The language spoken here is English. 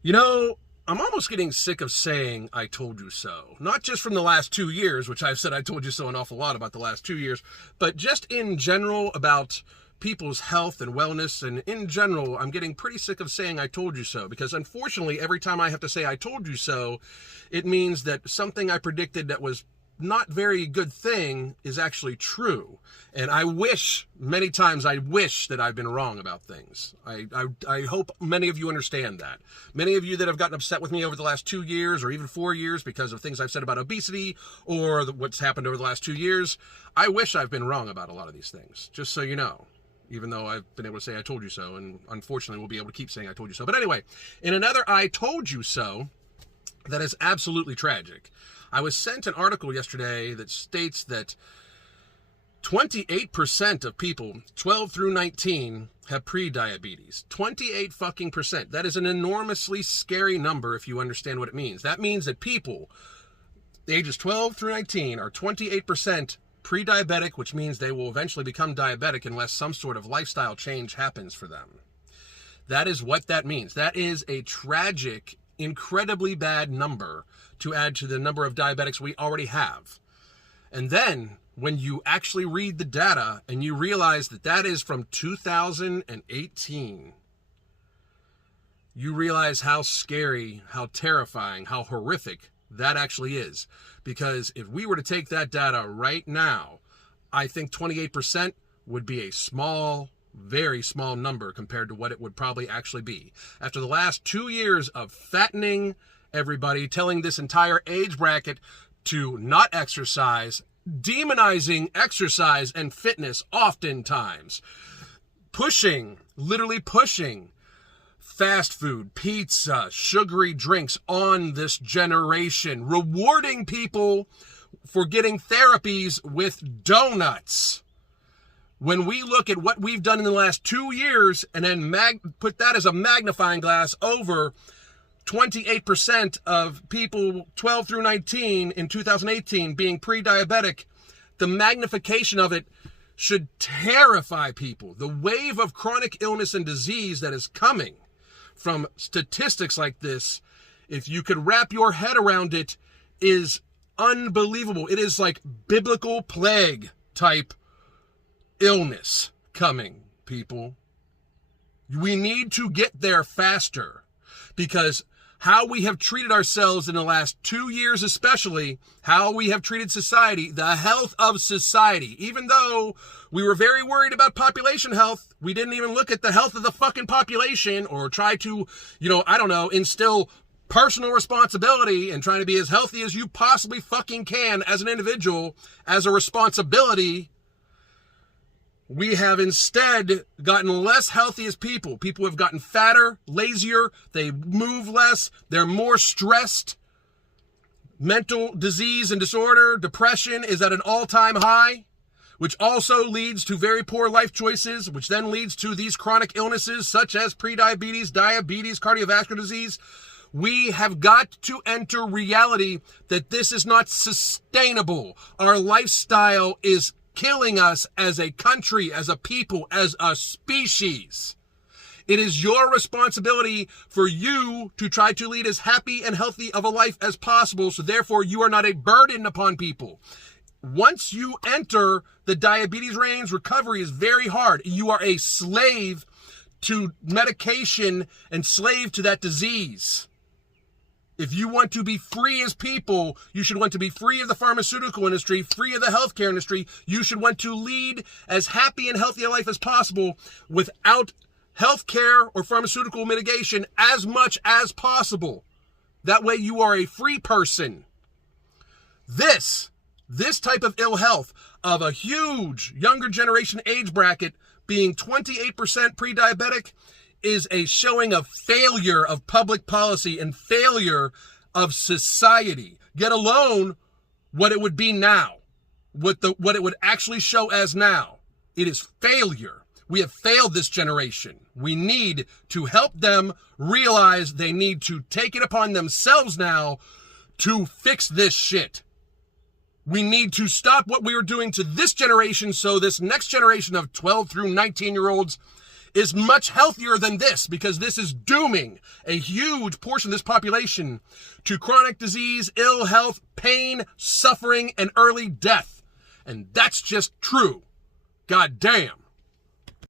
You know, I'm almost getting sick of saying I told you so. Not just from the last 2 years, which I've said I told you so an awful lot about the last 2 years, but just in general about people's health and wellness. And in general, I'm getting pretty sick of saying I told you so, because unfortunately, every time I have to say I told you so, it means that something I predicted that was not very good thing is actually true. And I wish, many times I wish that I've been wrong about things. I hope many of you understand that. Many of you that have gotten upset with me over the last 2 years or even 4 years because of things I've said about obesity or what's happened over the last 2 years, I wish I've been wrong about a lot of these things, just so you know. Even though I've been able to say I told you so, and unfortunately we'll be able to keep saying I told you so. But anyway, in another I told you so that is absolutely tragic, I was sent an article yesterday that states that 28% of people 12 through 19 have pre-diabetes. 28 fucking percent. That is an enormously scary number if you understand what it means. That means that people ages 12 through 19 are 28% pre-diabetic, which means they will eventually become diabetic unless some sort of lifestyle change happens for them. That is what that means. That is a tragic, incredibly bad number to add to the number of diabetics we already have. And then when you actually read the data and you realize that that is from 2018, you realize how scary, how terrifying, how horrific that actually is. Because if we were to take that data right now, I think 28% would be a small, very small number compared to what it would probably actually be. After the last 2 years of fattening everybody, telling this entire age bracket to not exercise, demonizing exercise and fitness oftentimes, literally pushing fast food, pizza, sugary drinks on this generation, rewarding people for getting therapies with donuts. When we look at what we've done in the last 2 years and then put that as a magnifying glass over 28% of people 12 through 19 in 2018 being pre-diabetic, the magnification of it should terrify people. The wave of chronic illness and disease that is coming from statistics like this, if you could wrap your head around it, is unbelievable. It is like biblical plague type illness coming, people. We need to get there faster, because how we have treated ourselves in the last 2 years, especially how we have treated society, the health of society, even though we were very worried about population health, we didn't even look at the health of the fucking population or try to, instill personal responsibility and trying to be as healthy as you possibly fucking can as an individual, as a responsibility. We have instead gotten less healthy as people. People have gotten fatter, lazier, they move less, they're more stressed. Mental disease and disorder, depression is at an all-time high, which also leads to very poor life choices, which then leads to these chronic illnesses such as prediabetes, diabetes, cardiovascular disease. We have got to enter reality that this is not sustainable. Our lifestyle is killing us as a country, as a people, as a species. It is your responsibility for you to try to lead as happy and healthy of a life as possible, so therefore you are not a burden upon people. Once you enter the diabetes range, recovery is very hard. You are a slave to medication and slave to that disease. If you want to be free as people, you should want to be free of the pharmaceutical industry, free of the healthcare industry. You should want to lead as happy and healthy a life as possible without healthcare or pharmaceutical mitigation as much as possible. That way you are a free person. This type of ill health of a huge younger generation age bracket being 28% pre-diabetic is a showing of failure of public policy and failure of society, get alone what it would be now, what it would actually show as now. It is failure. We have failed this generation. We need to help them realize they need to take it upon themselves now to fix this shit. We need to stop what we are doing to this generation so this next generation of 12 through 19-year-olds is much healthier than this, because this is dooming a huge portion of this population to chronic disease, ill health, pain, suffering, and early death. And that's just true. God damn.